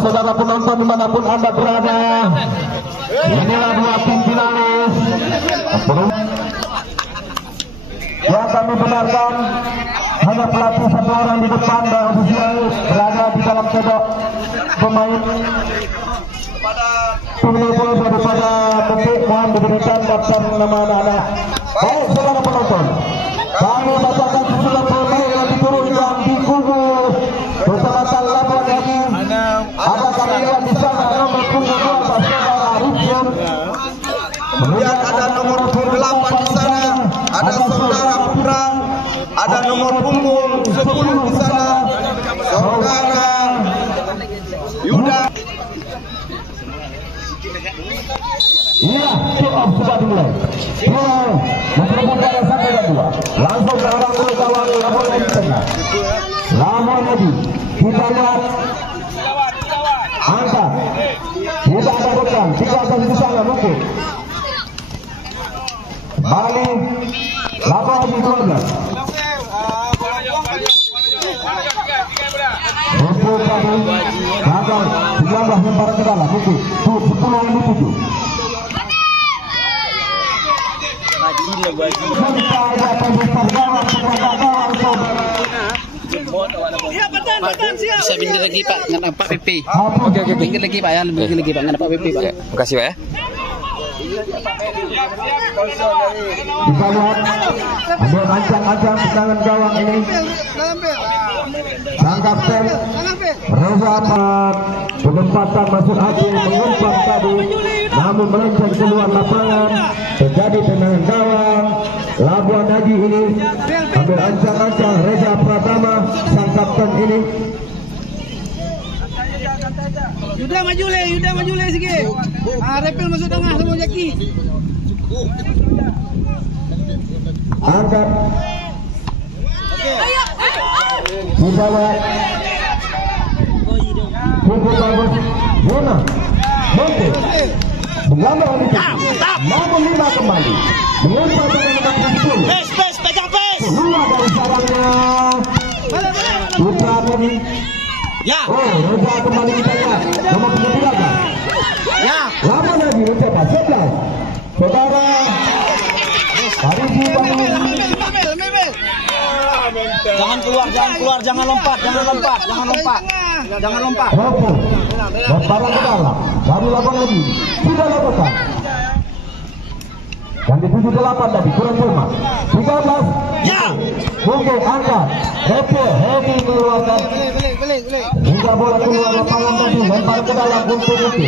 saudara penonton dimanapun Anda berada. Inilah dua tim finalis yang kami benarkan. Hanya pelatih satu orang di depan dan ofisial berada di dalam kedok pemain. Penonton daripada Petik mohon diberikan daftar nama anak-anak. Baik saudara penonton, kami bacakan susunan pemain yang diturunkan di kubu Kecamatan Labuan Lagi. Ada kami lihat di sana nomor punggung 2 saudara Rupian. Kemudian ada nomor punggung 8 di sana, ada saudara Putra. Ada nomor punggung 10 di sana, saudara Yuda. Iya, kick off sudah dimulai. Memperebut dari 1 dan 2. Langsung ke arah gol gawang Labuan Lagi tengah. Labuan Lagi, kita lihat angka. Tidak ada bekan, 3 di sana mungkin. Bali, Labuan Lagi 12. Untuk kami, gagal 19 lemparan ke dalam mungkin 10-7. Bisa pinggir lagi Pak dengan Pak PP. Oke, pinggir lagi Pak ya, pinggir lagi Pak dengan Pak PP Pak. Makasih Pak ya. Kita lihat ada ancang-ancang tangan gawang ini. Sang kapten Reza Ahmad berempatan masuk hati mengumpat tadi, namun melenceng keluar lapangan. Terjadi tendangan gawang. Labuan Lagi ini ambil ancang-ancang Reza Pratama sang kapten ini. Yuda maju le sikit. Repel masuk tengah sama Jaki. Angkat. Okey. Dibawa. Cukup bagus. Bona. Monte. Melambang ini. Namun 5 kembali. Mengumpat dengan nomor 10. Space, pegang space. Keluar dari sarangnya. Putra ini. Ya. Oh, Reza kembali kita lihat. Nomor 13. Ya. Lama lagi mencoba 11. Saudara Parigi bangun. Jangan lompat. Ropo. Lemparan ke dalam. Dari Labuan Lagi. Sudah lakukan. Dan di 78 tadi kurang 5. 13. Ya. Mungkin angkat. Heavy mengeluarkan. Hingga bola keluar lapangan tadi. Lempar ke dalam untuk itu.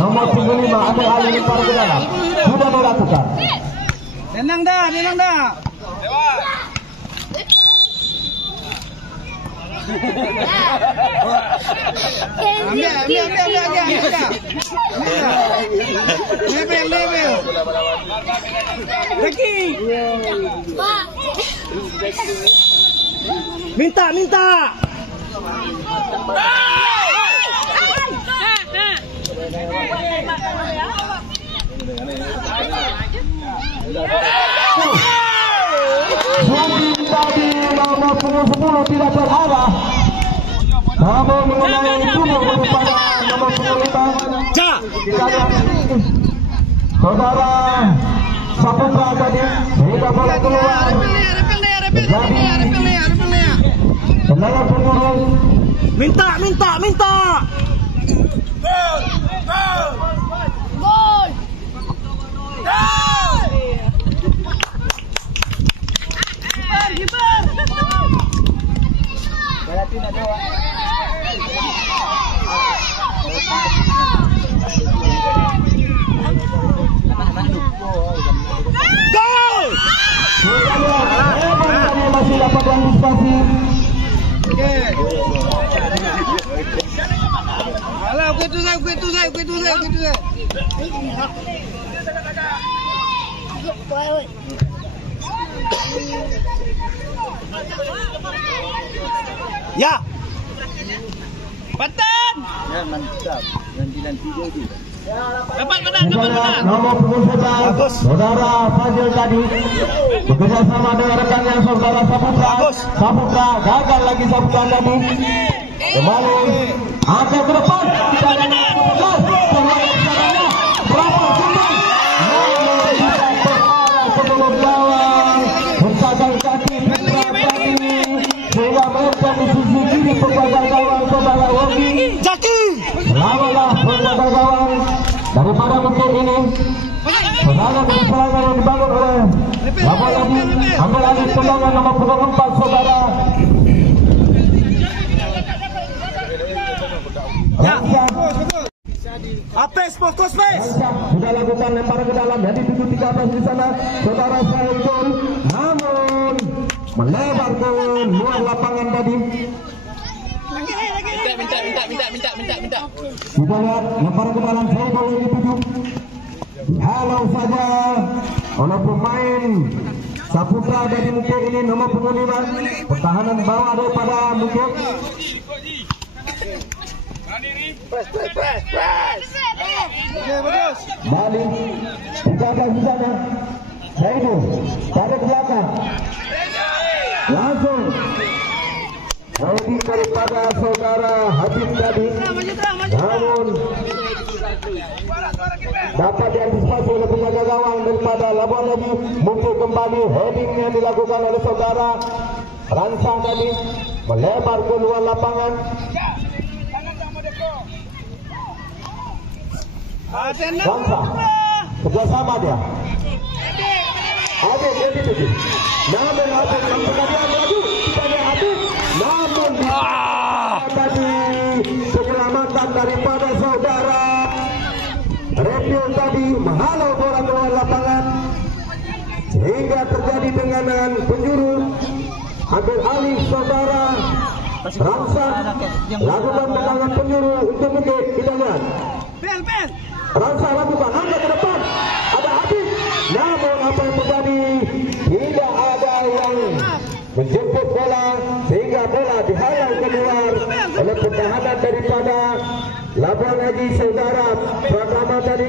Nomor 35 ada Ali lempar ke dalam. Sudah dilakukan. Tenang dah. Ambil. Level. Lagi. Minta. Tadi nomor 10 tidak terarah. Namun mengenai tubuh daripada nomor 15. Kita lihat saudara Saputra tadi sehingga bola keluar. Jadi tendangan penurun. Minta. Gol! Masih dapat antisipasi. Okey. Alah, kuit tu saya. Ya. Patan. Ya mantap. Nanti itu. Dapat. Nomor punggung 11 saudara Fazil tadi bekerja sama dengan rekannya saudara Saputra. Saputra gagal lagi Saputra tadi. Kembali angkat ke depan. Kita akan bergegas. Berapa sumber? Sebelum gawang mencapai kaki sehingga mereka di sisi kiri penjaga gawang saudara Wogi. Selamatlah penjaga gawang daripada mungkin ini. Serangan demi serangan yang dibangun oleh Lama lagi ambil alih tendangan nomor 4 saudara. Apes, fokus, Pes. Sudah lakukan lemparan ke dalam yang dituju 13 di sana. Saudara Saiful namun melebar ke luar lapangan tadi. Minta. Kita lihat lemparan ke dalam Saiful yang dituju. Halau saja oleh pemain Saputra dari Mukit ini nomor 5. Pertahanan bawah daripada Mukit. Balik dijaga di sana. Saiful pada belakang. Langsung holding daripada saudara Habib tadi. Namun dapat diantisipasi oleh penjaga gawang daripada Labuan Lagi. Mungkin kembali heading yang dilakukan oleh saudara Ransang tadi melebar ke luar lapangan. Ransang kerjasama dia. Habib dia dituju. Namun Habib kemudian lagi kepada Habib. Namun tadi penyelamatan daripada saudara Repil tadi menghalau bola keluar lapangan sehingga terjadi tenganan penjuru. Ambil alih saudara Ransang lakukan tendangan penjuru untuk Mukit. Kita lihat Ransang lakukan angkat ke depan. Ada Habib. Namun apa yang terjadi? Tidak ada yang menjemput bola sehingga bola dihalau keluar oleh pertahanan daripada Labuan Haji saudara Pratama tadi.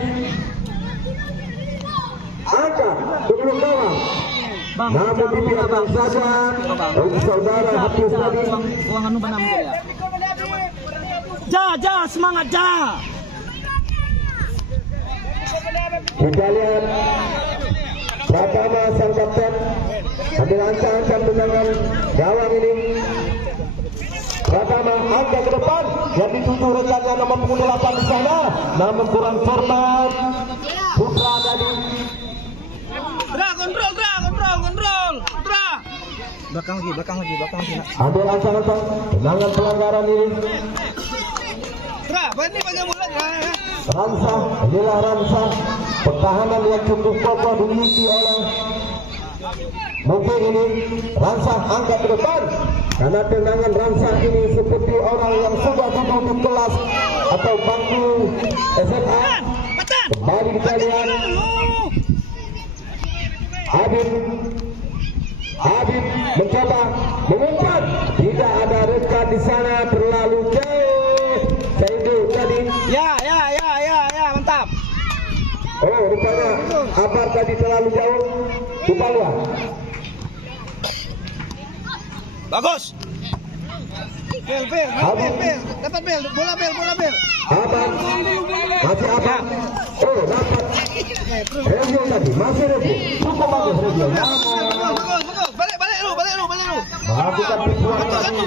Angkat sebelum gawang. Namun dibiarkan saja oleh saudara Hafiz tadi. Ja, semangat ja. Kita lihat Pratama sang kapten ambil ancang-ancang tendangan gawang ini. Pratama angkat ke depan yang dituju rekannya nomor 8 di sana, namun kurang cermat Putra tadi. Kontrol. Belakang lagi. Ambil ancang-ancang tendangan pelanggaran ini. Ini bagian bola ya. Ransang, inilah Ransang. Pertahanan yang cukup kokoh dimiliki oleh Mungkin ini. Ransang angkat ke depan karena tendangan Ransang ini seperti orang yang sudah duduk di kelas atau bangku SMA. Kembali kita lihat Habib mencoba mengumpat. Tidak ada rekan di sana, terlalu jauh. Saiful tadi. Ya, mantap. Oh, rupanya Abar tadi terlalu jauh. Kupalua. Bagus. Bel. Dapat bel, bola bel. Abar. Masih Abar. Oh, dapat. Regio tadi, masih Regio. Cukup bagus Regio. Bagus. Balik lu. Melakukan perjuangan tadi.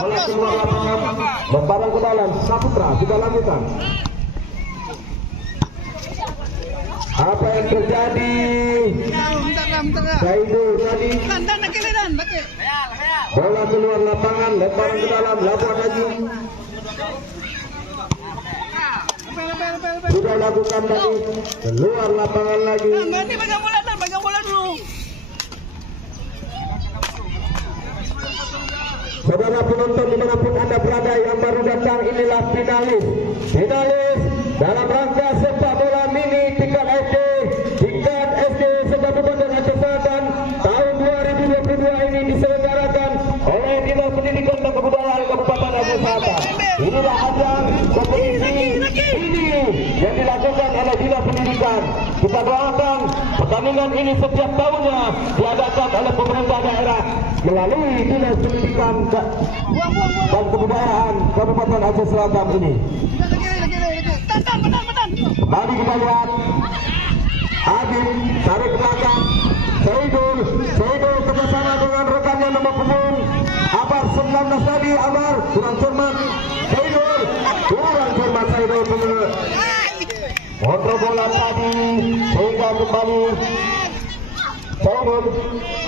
Oleh keluar lapangan. Membarang ke dalam. Saputra sudah lakukan. Apa yang terjadi? Saiful tadi. Bola keluar lapangan, lemparan ke dalam, Labuan Haji. Sudah lakukan tadi, keluar lapangan lagi. Pegang bola dulu. Saudara penonton dimanapun Anda berada yang baru datang, inilah finalis dalam rangka sepak bola mini tingkat SD se-Kabupaten Aceh Selatan tahun 2022 ini diselenggarakan oleh Dinas Pendidikan dan Kebudayaan Kabupaten Aceh Selatan. Inilah ajang kompetisi ini yang dilakukan oleh Dinas Pendidikan. Kita doakan pertandingan ini setiap tahunnya diadakan oleh pemerintah daerah melalui Dinas Pendidikan dan Kebudayaan Kabupaten Aceh Selatan ini. Mari kita lihat Adit tarik belakang Saidul kerjasama dengan rekannya nomor punggung Abar 19 tadi. Abar kurang cermat Saidul kontrol bola tadi sehingga kembali Saidul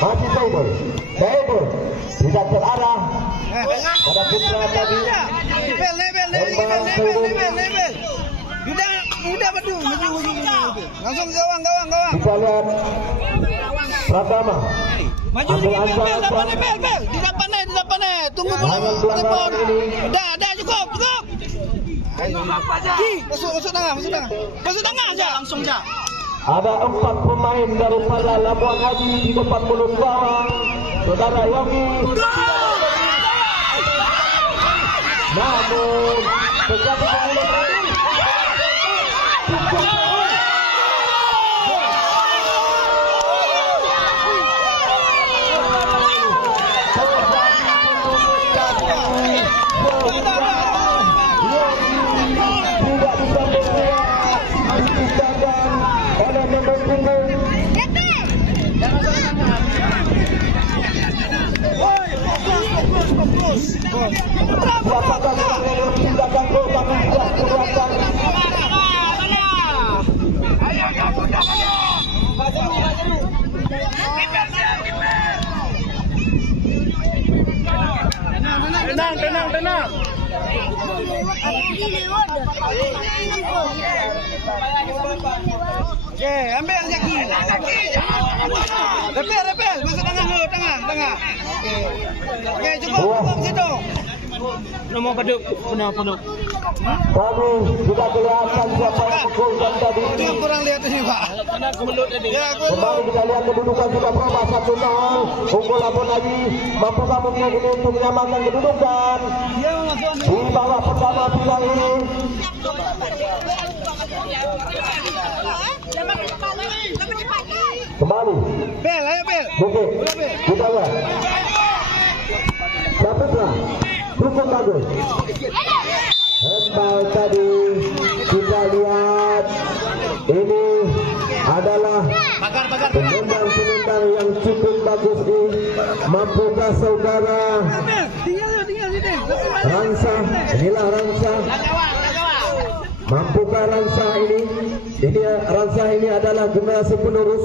masih Saidul tidak terarah pada putra tadi. Lebel. Udah maju. Langsung gawang. Kita lihat Pratama. Maju Bel. Tidak pandai. Tunggu telepon. Udah cukup. Masuk tengah aja langsung aja. Ada 4 pemain daripada Labuan Haji di depan mulut gawang. Saudara Yogi. Namun terjadi tenang. Oke, ambil Zaki. Repel. Masuk tengah. Oke, cukup situ. Nomor peduk, penuh. Kami juga kelihatan siapa yang menggolkan tadi. Itu yang kurang lihat ini, Pak. Kembali kita lihat kedudukan sudah berubah 1-0. Unggul Labuan Haji mampu kamunya ini untuk menyamakan kedudukan. Di bawah pertama bilang ini. Kembali. Bel, ayo Bel. Oke, kita lihat. Saputra, cukup bagus. Handball tadi kita lihat ini adalah penendang yang cukup bagus ini. Mampukah saudara Ransa? Inilah Ransa. Mampukah Ransa ini? Ransa ini adalah generasi penerus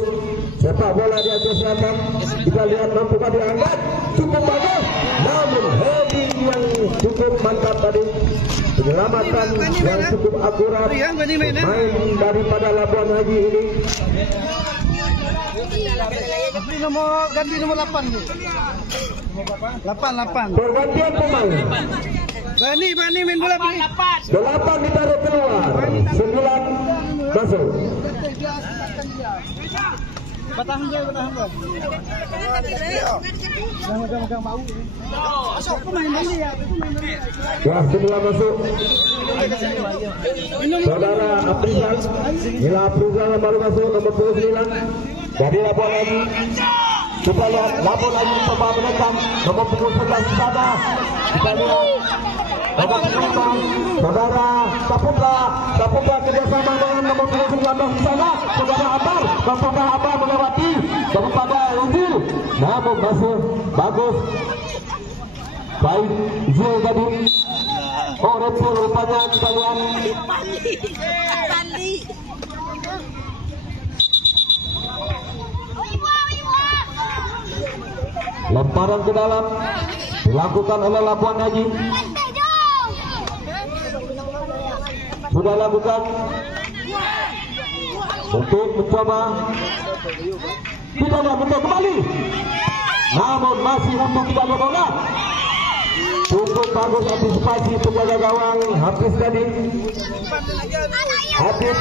sepak bola di Aceh Selatan. Kita lihat mampukah diangkat? Cukup bagus. Namun heading yang cukup mantap tadi. Penyelamatan yang cukup akurat. Main daripada Labuan Haji ini. Ganti nomor 8 nih. 8. Pergantian pemain. Bani main bola bani. 8 ditarik keluar. 9 masuk. Batang je. Jangan bau. Masuk pemain bani ya. Ya, 9 masuk. Saudara Aprizal. Inilah Aprizal yang baru masuk nomor 29. Jadi Labuan Haji. Kita lihat Labuan Haji coba menekan nomor 11 di sana. Kita lihat nomor 19 saudara Saputra kerjasama dengan nomor 19 di sana. Saudara Abar melewati daripada Zil. Namun masih bagus. Baik Zil tadi. Oh, Reptil rupanya kita lihat. Lemparan ke dalam dilakukan oleh Labuan Haji. Sudah lakukan untuk mencoba. Tidak mencoba kembali. Namun masih untuk tidak bola. Cukup bagus antisipasi penjaga gawang Hafiz tadi. Hafiz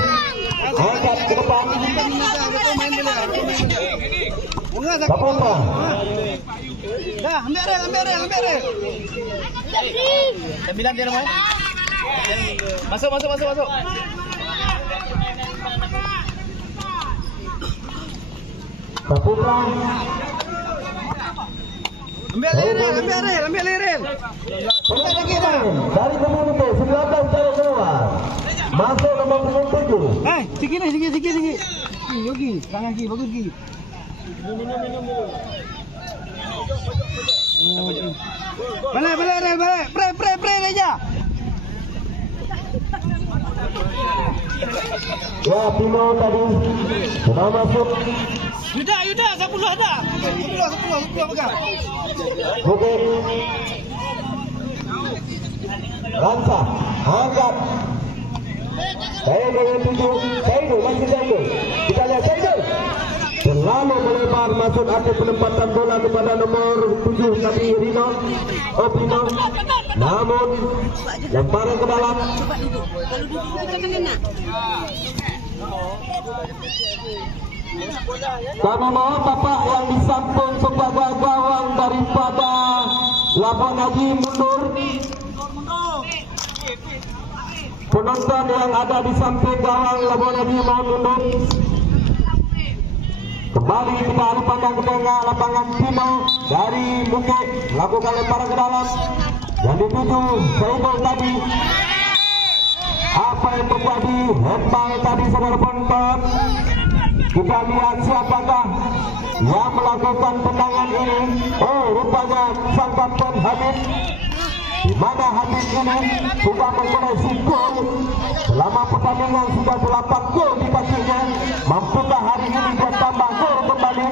angkat ke depan. Saputra. Dah, ambil. 9 dia main. Masuk. Saputra. Ambil Iril. Dari komunitas 19 dari keluar. Masuk nomor 7. Sikit. Yogi, tangan kiri, bagus kiri. Balik. Pre aja. Ya, Pino tadi sudah masuk. Yuda, 10 ada. 10 pegang. Oke. Lansa, angkat. Saya dengan 7. Saido, masih Saido. Kita lihat Saido. Terlalu melebar masuk arti penempatan bola kepada nomor 7 tadi Rino. Pino. Namun lemparan ke dalam. Kami mohon Bapak yang di samping penjaga gawang daripada Labuan Haji mundur. Penonton yang ada di samping gawang Labuan Haji mohon mundur. Kembali kita alih pandang ke tengah lapangan Pino dari Bukit lakukan lemparan ke dalam. Yang dituju Saibul tadi. Apa yang terjadi? Hembang tadi saudara penonton. Kita lihat siapakah yang melakukan tendangan ini. Oh, rupanya sang kapten Habib. Di mana Habib ini sudah mengkoleksi gol. Selama pertandingan sudah 8 gol dipastinya. Mampukah hari ini dia tambah gol kembali?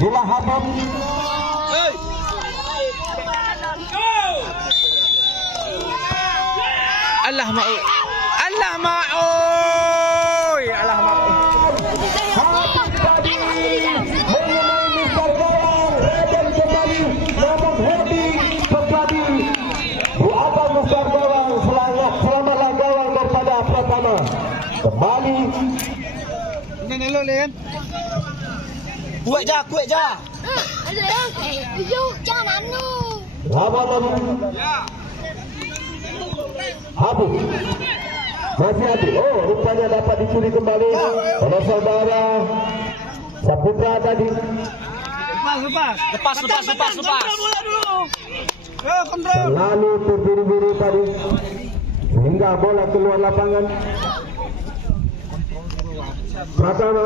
Bila Habib. Allah mau. Kembali. Ini lo Len. Kuat je. Jangan anu. Lawan lagi. Habib. Masih Habib. Oh, rupanya dapat dicuri kembali oleh saudara Saputra tadi. Lepas. Kontrol bola dulu. Kontrol. Lalu terburu-buru tadi sehingga bola keluar lapangan. Pratama.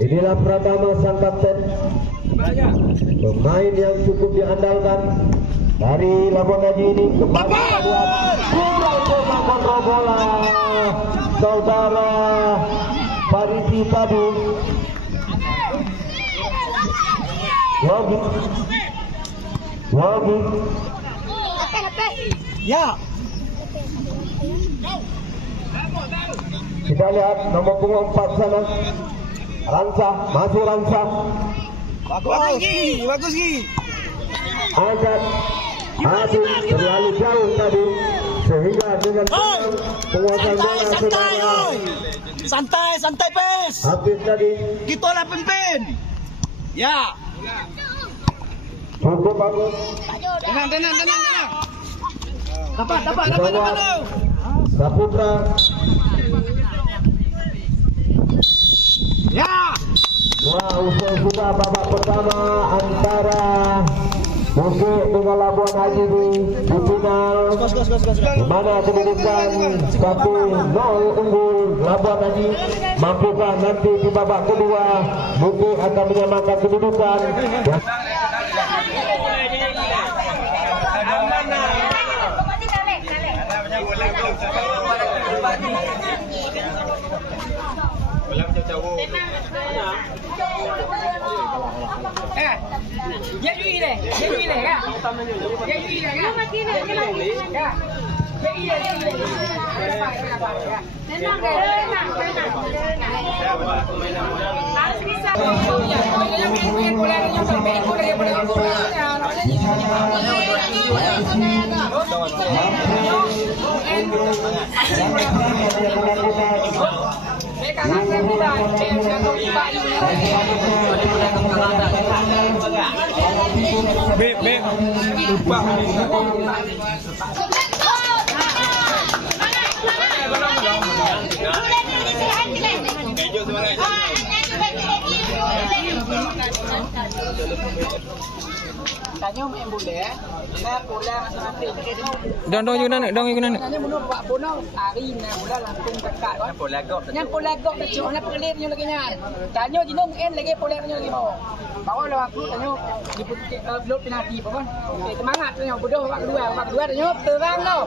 Inilah Pratama sang kapten, pemain yang cukup diandalkan dari Labuan Haji ini. Kembali kurang kontrol bola saudara Farisi tadi. Yogi. Ya. Kita lihat nomor punggung 4 sana. Ransa, masih Ransa. Bagus Gi. Angkat. Aduh, terlalu jauh tadi. Sehingga dengan penguasaan bola saudara. Santai pes. Habis tadi. Kita lah pimpin. Ya. Cukup bagus. Tenang. Dapat. Saputra. Ya. Wah, usai sudah babak pertama antara Bukit dengan Labuan Haji di final. Di mana kedudukan 1-0 unggul Labuan Haji. Mampukah nanti di babak kedua Bukit akan menyamakan kedudukan. Tanya main bola, saya bola masing-masing. Dong ikunan. Tanya bunuh buat bunuh hari ni bola langsung dekat. Bola gok. Yang bola gok kecil, nak pelitnya lagi nya. Tanya jinong lagi pelitnya lagi mau. Bawa lawan aku tanya di belum penalti apa kan. Okey, semangat tanya bodoh babak kedua tanya terang tau.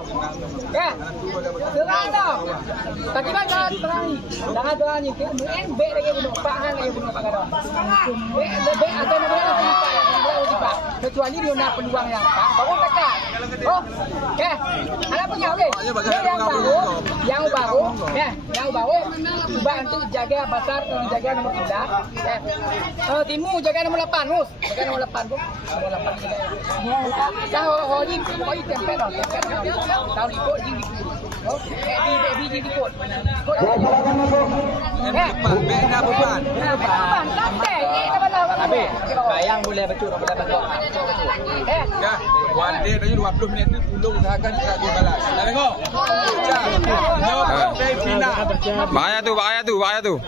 Ya. Terang tau. Tapi baca terang ni. Jangan terang ni. Main baik lagi bunuh, pak hang lagi bunuh pak kada. Baik ada nak bola nak kecuali dia nak peluang yang baru dekat. Oh, okey. Ada punya okey. Yang baru, ya, yang baru cuba untuk jaga Basar, jaga nomor 3. Timu jaga nomor 8, Mus. Jaga nomor 8, Bu. Nomor 8. Dah holi tempel dah. Tahun ikut di. Oh, di ikut. Bek beban. Santai. Ini belah. Habis. Bayang boleh betul boleh betul. Dah. One day tadi 20 minit tolong usahakan kita gol balas. Dah tengok. Bahaya tu.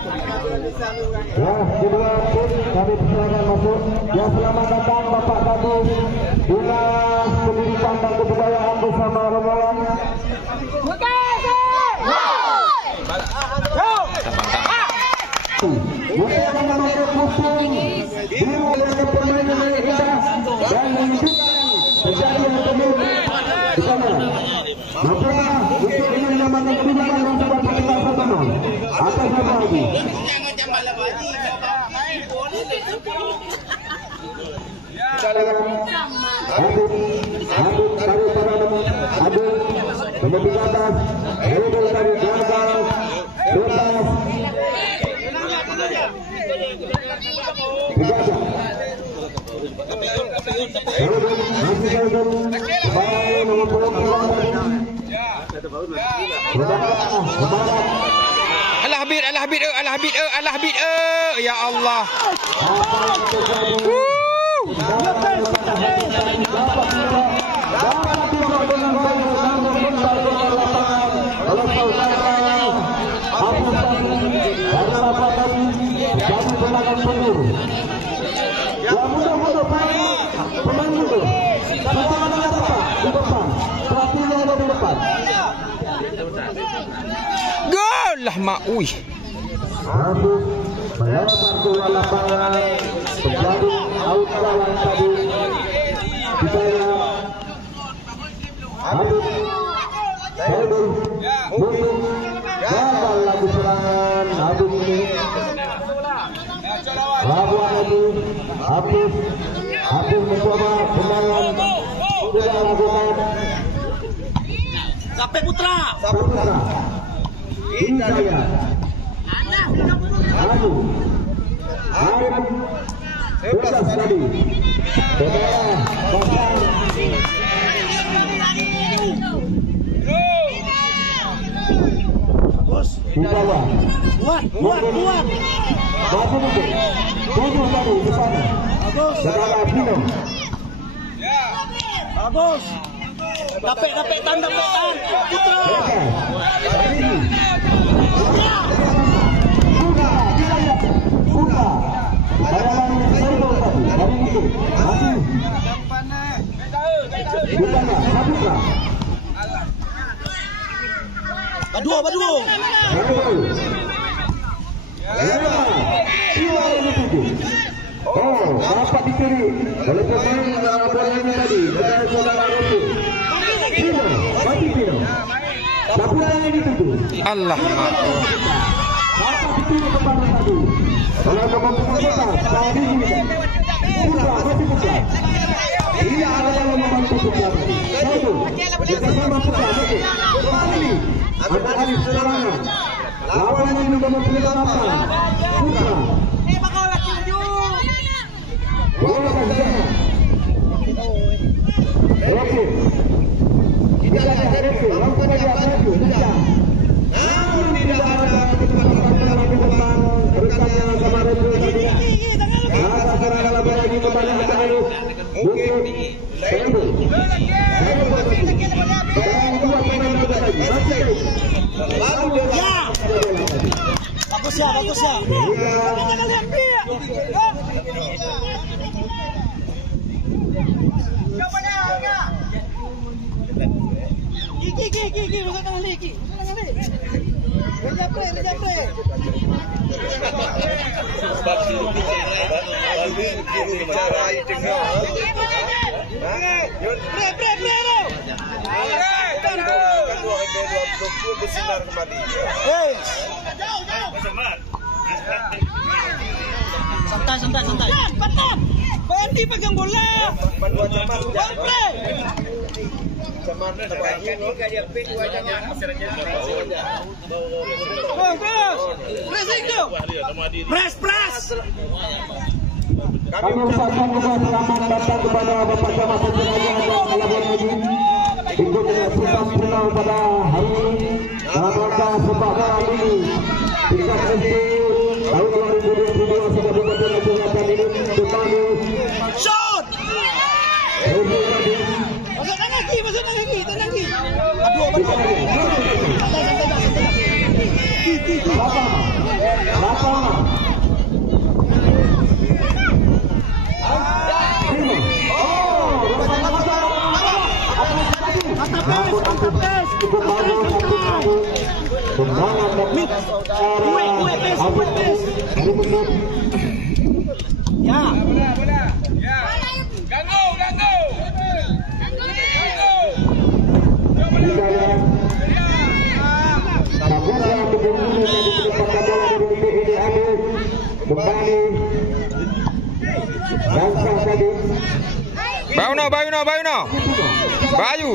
Ya, kedua tim kami persilakan masuk. Ya, selamat datang Bapak Kadis Dinas Pendidikan dan Kebudayaan bersama rombongan. Bukan nomor putih biru yang permainan indah dan menunjukkan kejadian tersebut di sana. Maka untuk ini menyamakan kedudukan dan sebab kita sama atas nama lagi. Habib dari Paradam, Habib nomor 13, Habib dari Gagal, 12. Alah Habib. Ya Allah. Gol lah mak. Ui. Habis melempar bola lapangan menjadi out lawan tadi. Kita Habis Habib gagal lagi serangan Habib ini. Lawan lagi Habib mencoba tendangan sudah lakukan. Sampai Putra. Ini saya. Maju. Habib bebas tadi. Bola pasang. Di bawah. Buat. Maju dulu. Tujuh tadi di sana. Saudara Pino. Bagus. Dapat tanda Putra. Buka. Bayangan Serbo tadi. Dari itu. Masih. Di sana. Putra. Badu. Oh, dapat dicuri oleh pemain bola ini tadi. Dengan saudara Rosu. Pino, mati Pino. Laputannya ditutup. Allah. Dapat dicuri kepada tadi. Oleh pemain bola tadi ini. Putra, masih Putra. Ia adalah yang membantu Putra tadi. Satu, bersama Putra. Kembali. Ada kali serangan. Lawan ini nomor 8. Putra. Bola pasang. Oke. Kita lihat Refi, langsung dia maju, kencang. Namun tidak ada kesempatan di depan rekannya sama Refi tadi. Arah serangan lagi kembali ke Arif. Untuk Serbo. Dan dua pemain lagi. Masih. Baru dia. Bagus ya. Jangan lihat dia. Coba dah. Gigi, masuk tangan lagi. Reja play. Santai. Patah. Berhenti pegang bola. Press. Kami ucapkan selamat datang kepada Bapak Camat Pengajian dan Pelabuhan Haji. Ikut dengan Sultan Brunei pada hari ini. Dalam rangka sepakat ini. Tingkat SD tahun 2022 sudah berjalan dengan ini kembali. Shot. Masuk tangan lagi. Tenang lagi. Aduh, Lapang. Bayu.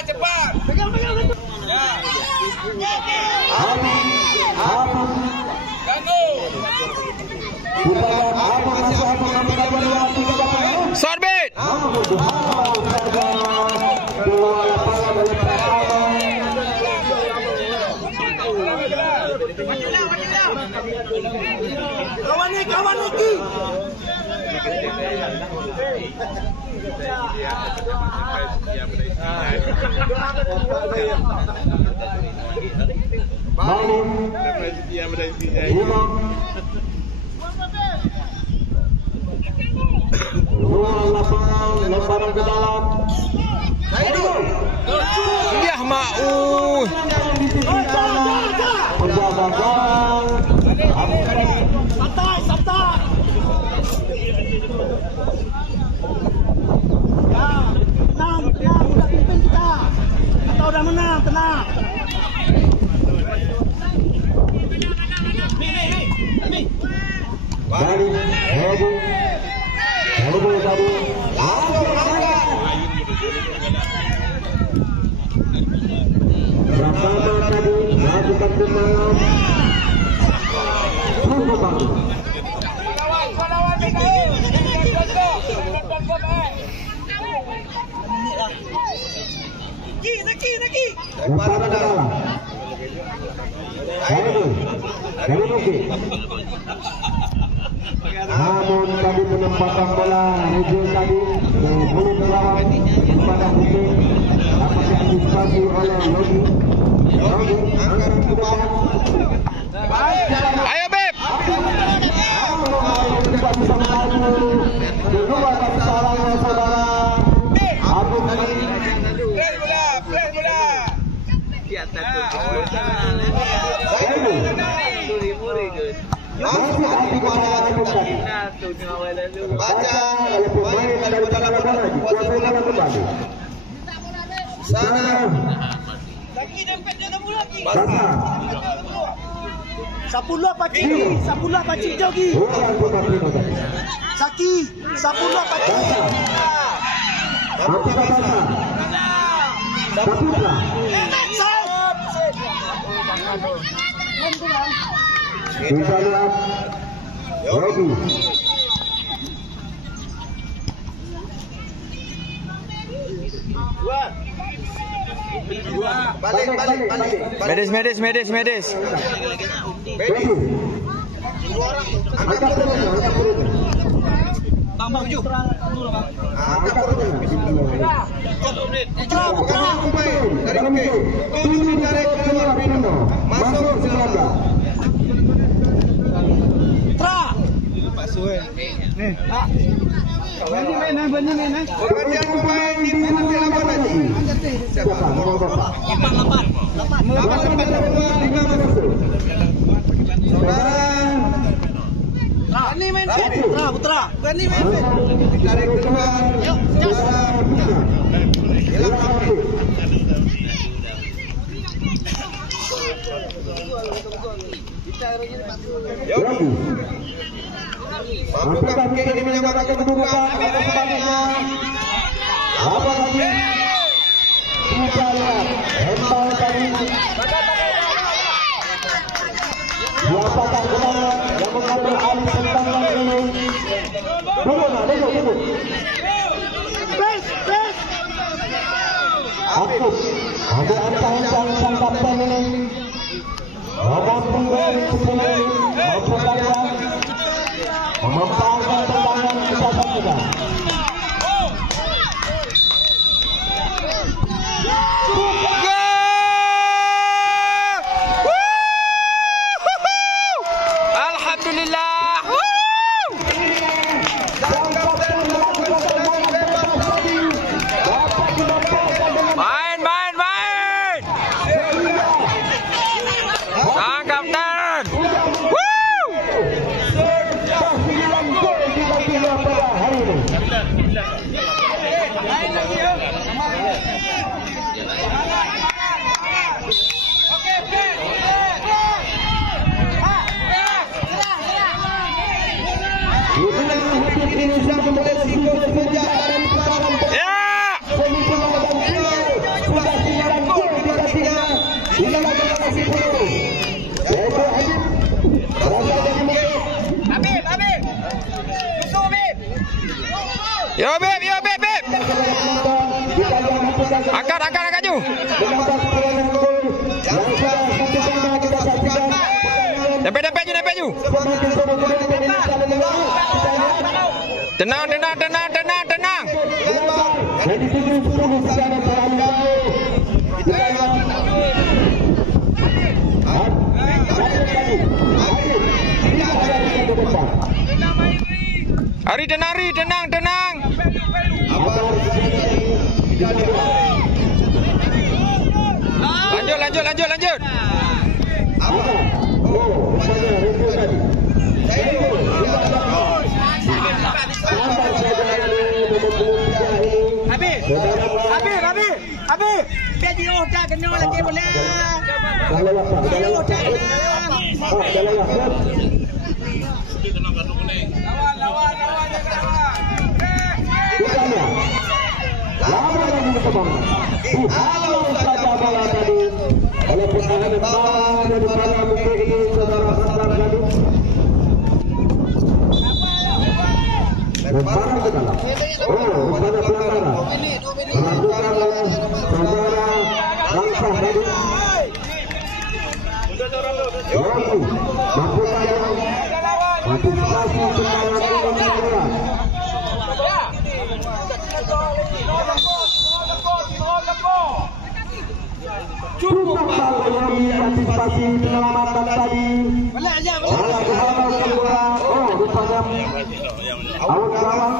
Cepat. Pegang. Ya. Sorbet. Kawan lagi. Lemparan ke dalam. Ya mau. Penjaga gawang. Santai. Tenang, udah pimpin kita. Kita udah menang, tenang. Dari Hebu tadi. Pertama tadi melakukan tendangan. Tunggu bagus. Lagi. Lemparan ke dalam. Dari Nuki. Namun tadi penempatan bola Rizal tadi belum melawan kepada Nuki. Dapat diantisipasi oleh Logi. Angkat ke depan. Ayo Beb. Tidak bisa melaju. Kedua dari salahnya saudara. Abu tadi. Sapuluh pacik jogi. Saki, 10 pacik. Kita lihat Yogi. Balik. Medis. Angkat turun. Tambah 7. Angkat turun. Dari keluar Pino. Masuk Zelanda. Tra. Berani main. Pergantian pemain di penalti lawan lagi. Siapa? 8. Berani main. Putra. Berani main. Dari keluar. Yogi. Masuk kaki ini menyamakan kedudukan. Sebaliknya. Apa lagi? Kita lihat Embal tadi. Siapakah gelandang yang mengambil alih tendangan ini? Duduk. Aktif. Ada ancang-ancang sang kapten ini. Nomor 10 maupun Daya mememparkan tendangan kesasar kita. Alhamdulillah. Main. Sang kapten. Yo Beb. Angkat ju. Dempet ju. Tenang. Hari tenang. Lanjut. Habis. Biar dia dah kena lagi bola. Lama lagi berkembang. Halau saja bola tadi. Walaupun ada bola dari bola mungkin ini saudara tadi. Lemparan ke dalam. Rupanya pelanggaran. Dilakukan oleh saudara Langkah tadi. Yogi melakukan antisipasi tendangan ini pelanggaran. Cukup kalau Yogi antisipasi penyelamatan tadi. Bola kehalau keluar. Rupanya awal kawan.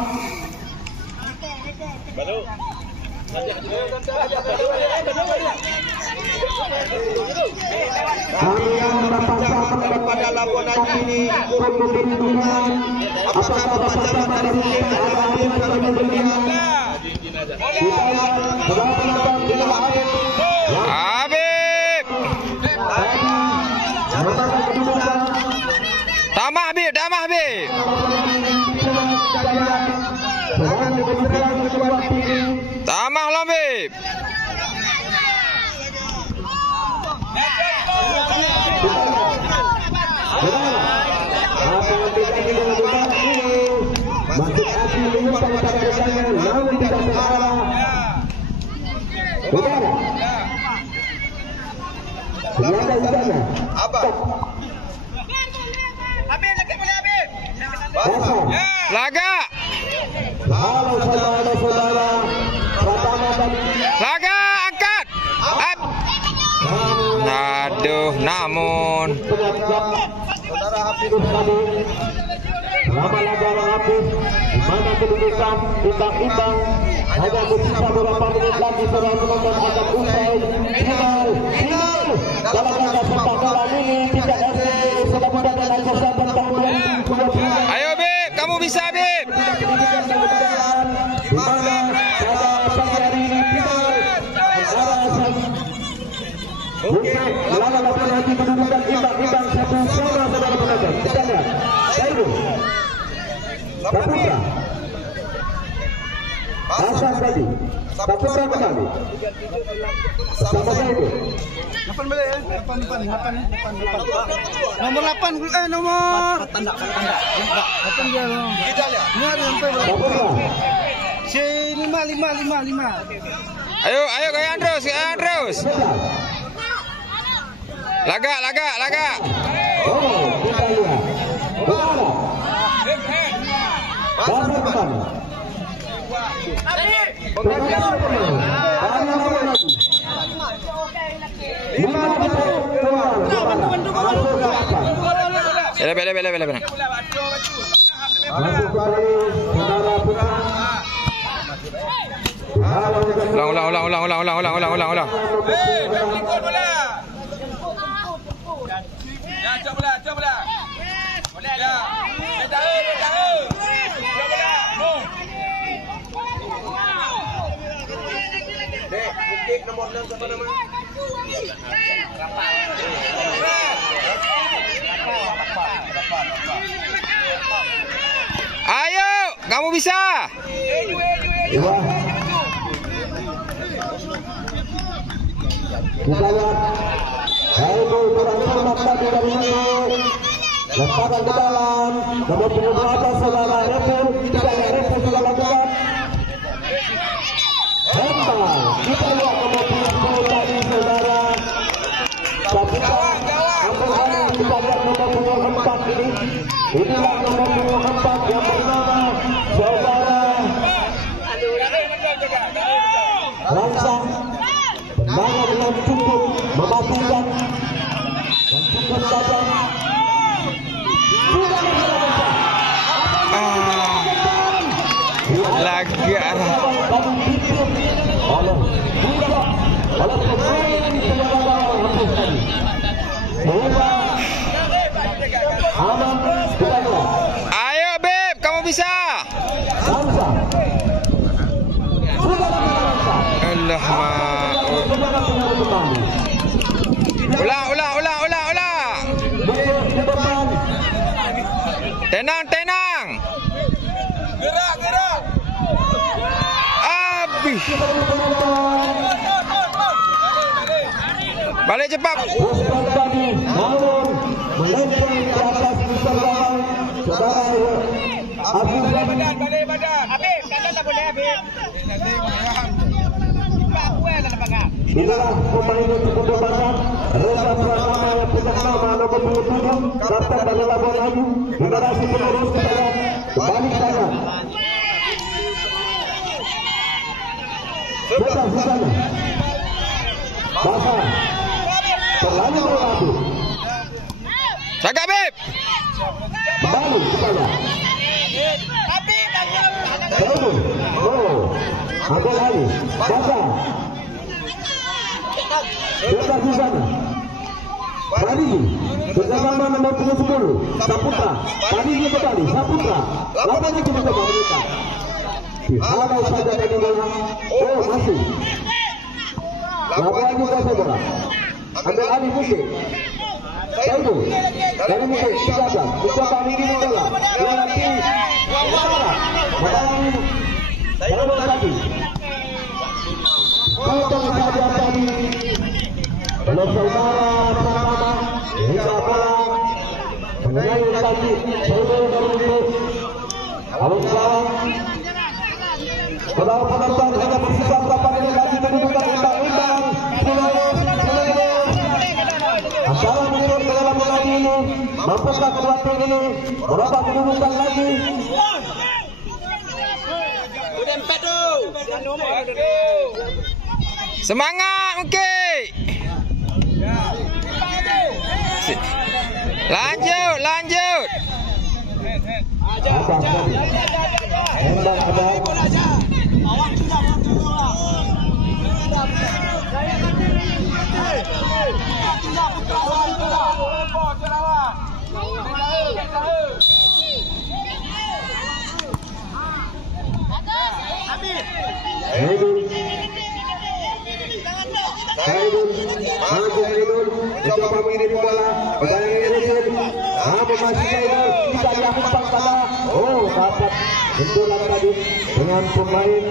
Kami yang mendapatkan kepada laporan ini untuk memberikan apakah bersama dari ada yang memberikan kita sudah penonton di Habib. Tamah Habib. tolong Beb. Masuk aksi menyumbang pada rekannya, namun tidak terarah. Udara. Ternyata udara. Abang. Habis lagi boleh habis. Basah. Laga. Halo saudara-saudara. Pertama dan Laga angkat. Up. Aduh, namun Saudara Hafiz tadi. Lama negara habis, di mana kedudukan imbang-imbang. Hanya bersisa beberapa menit lagi setelah menonton akan usai final. Dalam rangka sepak bola ini tidak ada sepak bola dan kesehatan tahun 2020. ayo Beb, kamu bisa Beb. Di mana pada pagi hari ini final untuk melawan lagi kedudukan imbang-imbang satu sama saudara penonton. Kita lihat, Saidu, Saputra, Hasan tadi, Saputra kembali, sama Saidu. Nomor 8 nomor tanda. Dia. Kita lihat. Ini ada sampai berapa? Saputra, Si 5. Ayo gaya terus. Laga. oh kita lihat, Udara, Basah kembali. Bela. Masuk kali saudara Putra. Ulang. Dek, bukit nomor 6 siapa nama? Ayo, kamu bisa. Dua. Kita lihat. Saidu kurang tadi dari Nino. Lemparan ke dalam. Nomor 17 saudara Repul. Tidak ada Repul sudah lakukan. Hempal. Kita lihat nomor 20 tadi saudara. Saputra. Ambil hari kita lihat nomor 24 ini. Inilah nomor 24 yang bernama saudara Rangsang. Tendangan yang cukup mematikan dan cukup tajam. Laga. Oleh pemain penyerangan hapus tadi. Sehingga aman kita. Ayo Beb, kamu bisa. Rangsang. Sudah Rangsang. Allah Ulang. Tenang. Gerak. Habis. Balik cepat. Pusat tadi namun melempar ke atas pusat gawang saudara Abdul Balik badan. Habis, kandang tak boleh habis. inilah pemain yang cukup berbakat. Reza Pratama yang punya nama nomor 27 kapten dari Labuan Bajo. Generasi penerus kita lihat kembali sana. Kita sana. Basah. Terlalu berlaku. Jaga Beb. Kembali kepada Saidu. Ambil lagi. Basah. Kita di sana. Tadi bersama nomor 10 Saputra. Tadi dia kembali Saputra. Lapan itu bisa mereka. Halau saja tadi bola. Oh masih. Lapan lagi kasih bola. Ambil alih Mungkin. Saidu. Dari Mungkin dijaga. Mencoba begini bola. Lelaki. Madang. Saidu lagi. oleh saudara Pratama hingga bola mengalir kaki seluruh dari alun sekarang bola penonton hanya bersisa berapa menit lagi kedudukan imbang antara menurut ke dalam bola ini mampukah kedua tim ini berubah kedudukan lagi. Semangat Muki. Lanjut, lanjut. Mencoba mengirim bola kepada Rizal. Masih tidak dilakukan karena dapat benturan tadi dengan pemain.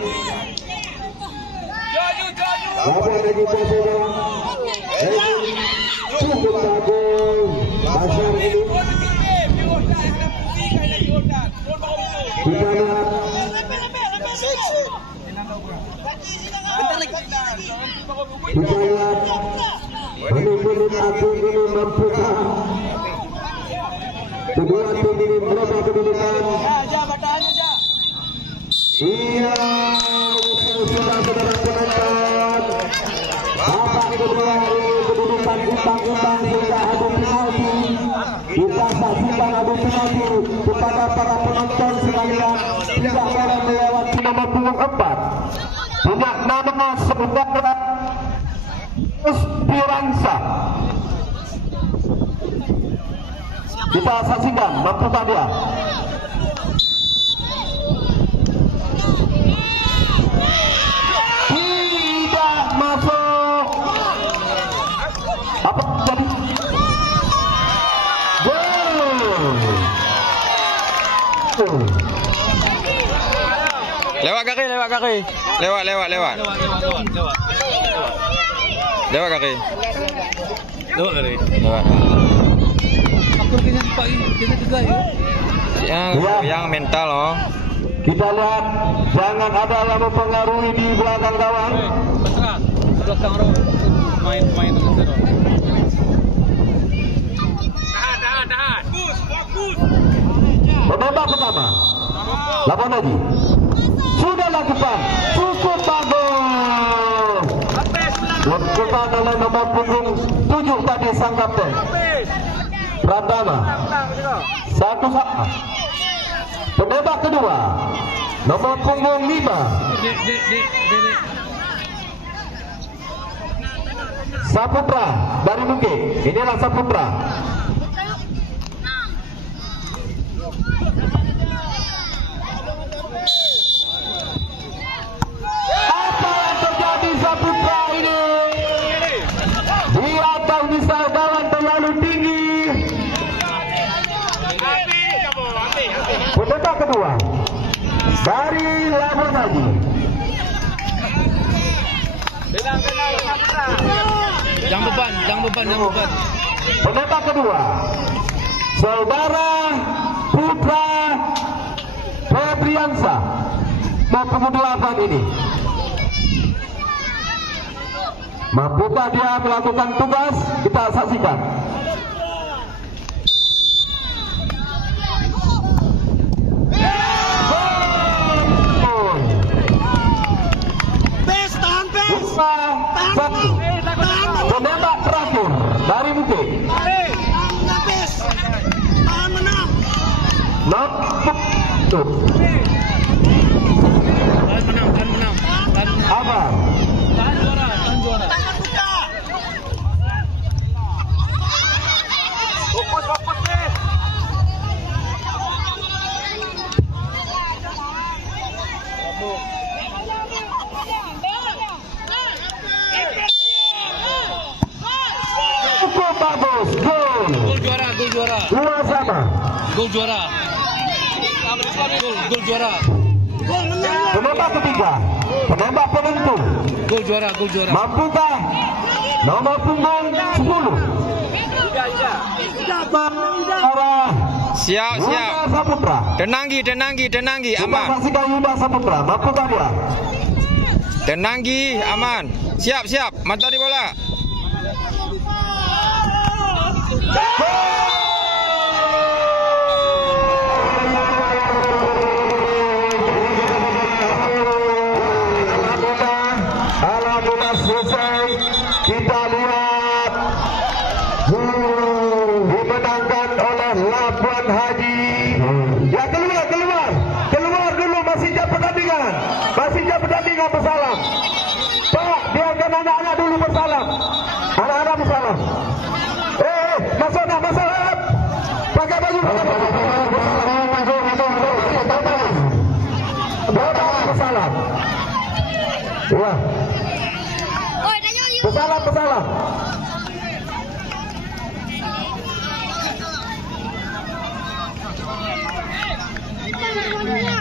Lawan lagi bola. Cukup bagus pasar ini. Kita lihat. Kita lihat menit aku ini mampukah kedua tim ini merubah kedudukan. Iya, sudah penonton. Babak kedua ini kedudukan imbang-imbang hingga adu penalti. Kita saksikan adu penalti kepada para penonton sekalian. Tidak boleh melewati nomor punggung 4. Punya nama sebenarnya Esperanza. Kita saksikan mampukah dia. Tidak masuk. Apa jadi? Gol. Lewat kaki, lewat kaki. Lewat. Lewat kaki. Lewat. Yang mental loh. Kita lihat jangan ada yang mempengaruhi di belakang gawang. Main Penembak pertama. Lawan lagi. Sudah lakukan. Cukup bagus. Lakukan oleh nomor punggung 7 tadi sang kapten Pratama. 1-1. Penembak kedua nomor punggung 5 Saputra dari Bukit. Inilah Saputra. Apa yang terjadi Saputra ini? Dia tak bisa gawang terlalu tinggi. Penembak kedua dari Labuan Bajo. Jangan beban. Penembak kedua saudara Putra Febriansa nomor 8 ini. Mampukah dia melakukan tugas? Kita saksikan. Penembak terakhir dari Bukit. Menang. Abang. Tahan juara. Fokus nih. Cukup bagus. Gol juara. 2-2. Gol juara. Penembak ketiga penembak penentu. Gol juara. Mampukah nomor punggung 10? Arah Siap. Yuda Saputra. Tenanggi, Kita aman. saksikan Yuda Saputra. Mampukah dia? Tenanggi, aman. Siap. Mata di bola. Alhamdulillah selesai. Kita lihat dimenangkan oleh Labuan Haji. Ya keluar dulu. Masih jam pertandingan bersalam. Pak, biarkan anak-anak dulu bersalam. Anak-anak bersalam. Masuk. Pakai baju. Bersalam. Wah. Bersalam.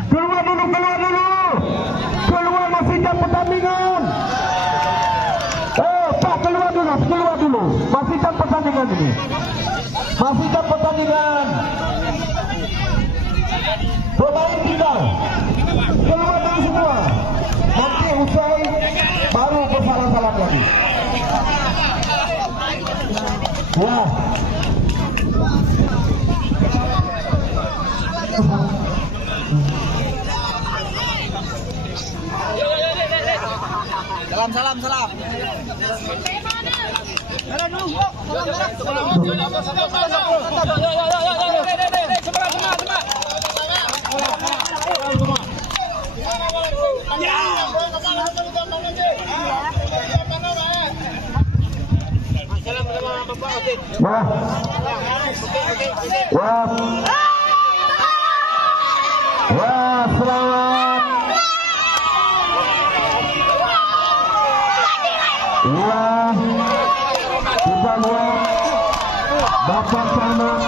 Keluar dulu. Keluar, masih jam pertandingan. Pak, keluar dulu. Masih jam pertandingan ini. Pemain tinggal. Keluar dulu semua. Nanti usai baru bersalam-salam lagi. Wah. Salam. Wah, selamat. Wah, kita lihat Bapak Camat.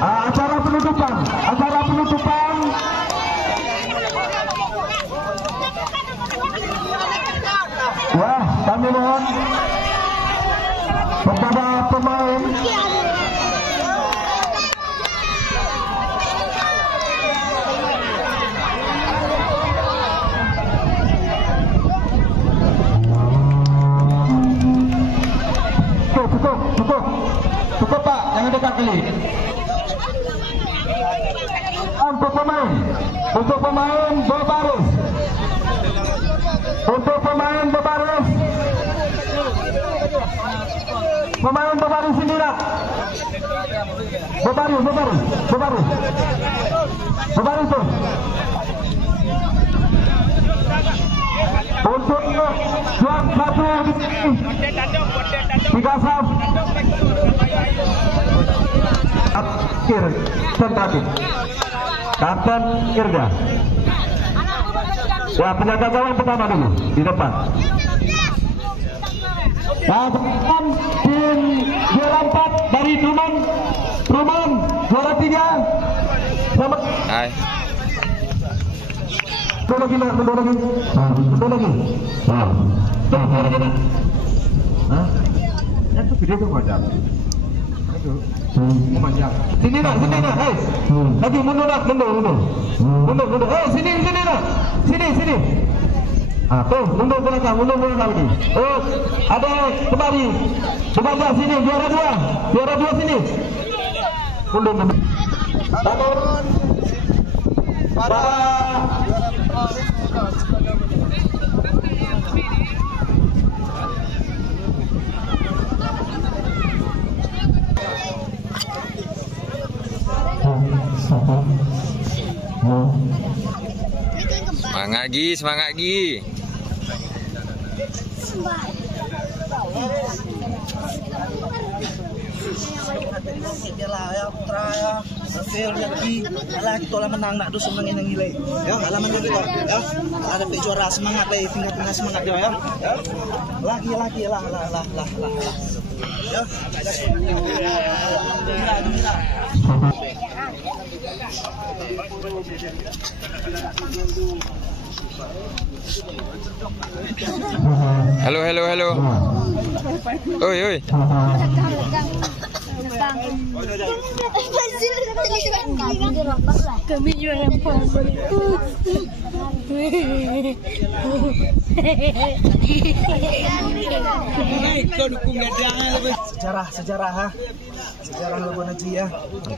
Acara penutupan. Wah, kami mohon kepada pemain cukup Pak, jangan dekat kali. Untuk pemain berbaris. Pemain berbaris sini nak. Berbaris tuh. Untuk juang 1 3 saf. Akhir terakhir. Kapten Irga. Ya, penjaga gawang pertama dulu di depan. Kapten tim juara 4 dari Truman juara 3 sama. Hai. Mundur lagi. Hah? Itu video tuh macam. Memanjang. Sini nak. Hei. Lagi mundur. Sini nak. Sini. Tuh, mundur belakang lagi. Ada kembali. Sebelah sini juara 2 sini. Mundur. Turun. Semangat Gi. Kita lah menang nak dus menang yang gile. Ya, alaman kita. Ya. Ada juara semangat lagi, tingkat semangat dia ya. Lagi lah. Ya. Halo, halo, halo. Oi, oi. Kami juara Sejarah ha. Sejarah Labuan Haji ya.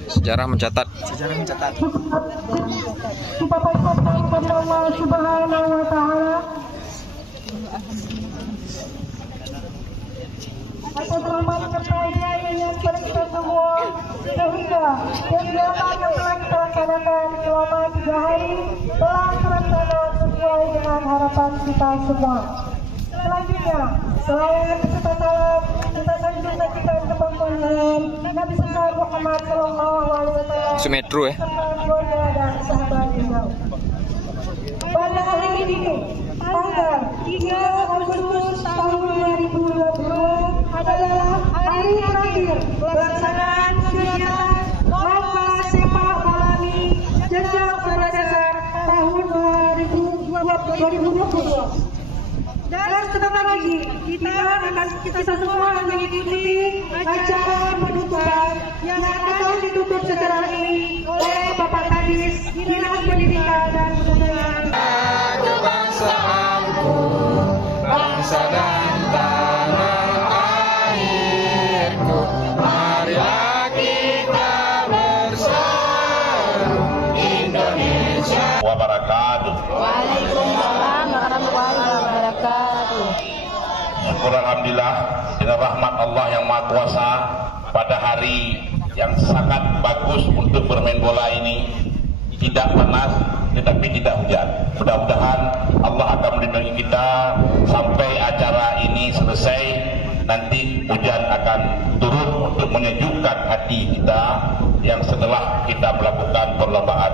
Sejarah mencatat. Sejarah mencatat. Kita pasrahkan kepada Allah Subhanahu wa taala. Atas rahmat karunia yang pada kita semua, sehingga kegiatan yang telah kita laksanakan selama 3 hari telah terlaksana sesuai dengan harapan kita semua. Selanjutnya, selain kita salam, kita sanjung sajikan kebanggaan Nabi besar Muhammad Sallallahu Alaihi Wasallam. Sumetro ya. Keluarga dan sahabat beliau. Pada hari ini, tanggal 3 Agustus tahun 2020 adalah hari terakhir pelaksanaan kegiatan lomba sepak bola jenjang sekolah dasar tahun 2020. Dan sebentar lagi kita semua akan mengikuti acara penutupan yang akan ditutup secara resmi oleh Bapak Kadis Dinas Pendidikan dan Kebudayaan. Kebangsaanku, bangsa dan tanah airku, marilah kita bersatu Indonesia. Wabarakatuh. Waalaikumsalam warahmatullahi wabarakatuh. Syukur alhamdulillah dengan rahmat Allah yang Maha Kuasa pada hari yang sangat bagus untuk bermain bola ini, tidak panas tetapi tidak hujan. Mudah-mudahan Allah akan melindungi kita sampai acara ini selesai. Nanti hujan akan turun untuk menyejukkan hati kita yang setelah kita melakukan perlombaan